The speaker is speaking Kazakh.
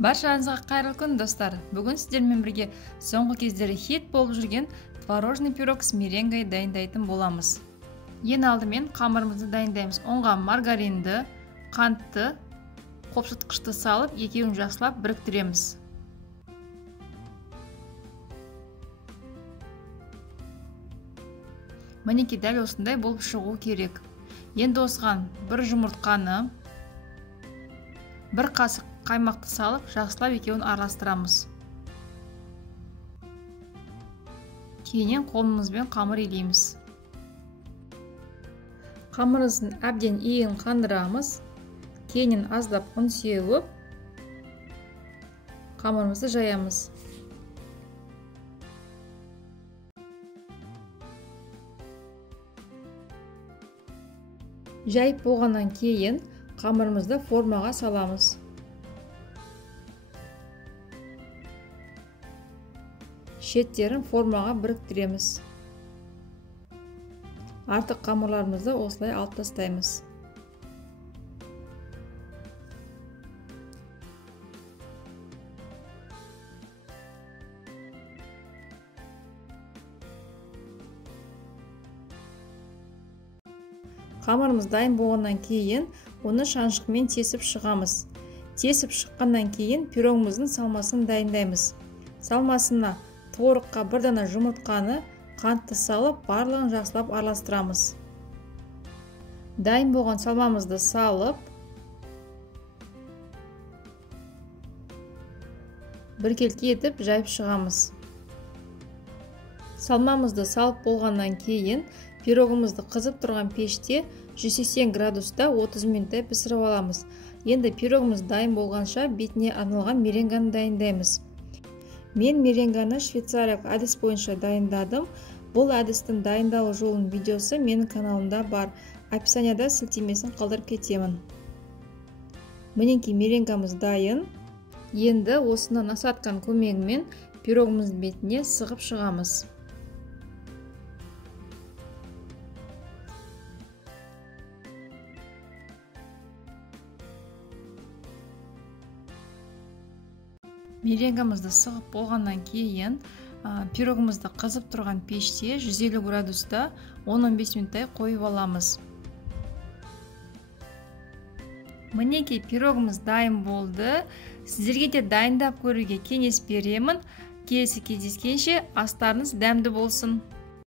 Баршаңызға қайырлы күн, достар. Бүгін сіздермен бірге соңғы кездері хит болып жүрген творожный пирог с меренгой дайындайтын боламыз. Ең алдымен қамырымызды дайындаймыз. Оңға маргаринді, қантты, қопсытқышты салып, екеуін жақсылап біріктіреміз. Мінекей дәл осындай болып шығу керек. Енді осыған бір жұмыртқаны, бір қасық қаймақты салып, жақсылап екеуін араластырамыз. Кейіннен қолымызбен қамыр илейміз. Қамырымыздың әбден иігін қандырамыз. Кейіннен аздап ұн сеуіп, қамырымызды жаямыз. Жайып болғаннан кейін қамырымызды формаға саламыз. Шеттерін формаға біріктіреміз. Артық қамырларымызды осылай алып тастаймыз. Қамырымыз дайын болғаннан кейін оны шаншқымен тесіп шығамыз. Тесіп шыққаннан кейін пирогымыздың салмасын дайындаймыз. Салмасына творыққа бір дана жұмыртқаны, қантты салып, барлығын жақсылап араластырамыз. Дайын болған салмамызды салып, біркелкі етіп жайып шығамыз. Салмамызды салып болғаннан кейін пирогымызды қызып тұрған пеште 180 градуста 30 минуттай пісіріп аламыз. Енді пирогымыз дайын болғанша бетіне арналған меренганы дайындаймыз. Мен меренганы швейцариялық әдіс бойынша дайындадым. Бұл әдістің дайындалу жолының видеосы менің каналымда бар. Описанияда сілтемесін қалдырып кетемін. Мінекей меренгамыз дайын. Енді осыны насатканың көмегімен пирогымыздың бетіне сығып шығамыз. Меренгамызды сығып болғаннан кейін пирогымызды қызып тұрған пеште 150 градуста 10-15 минуттай қойып аламыз. Мінекей пирогымыз дайын болды. Сіздерге де дайындап көруге кеңес беремін. Келесі кездескенше астарыңыз дәмді болсын.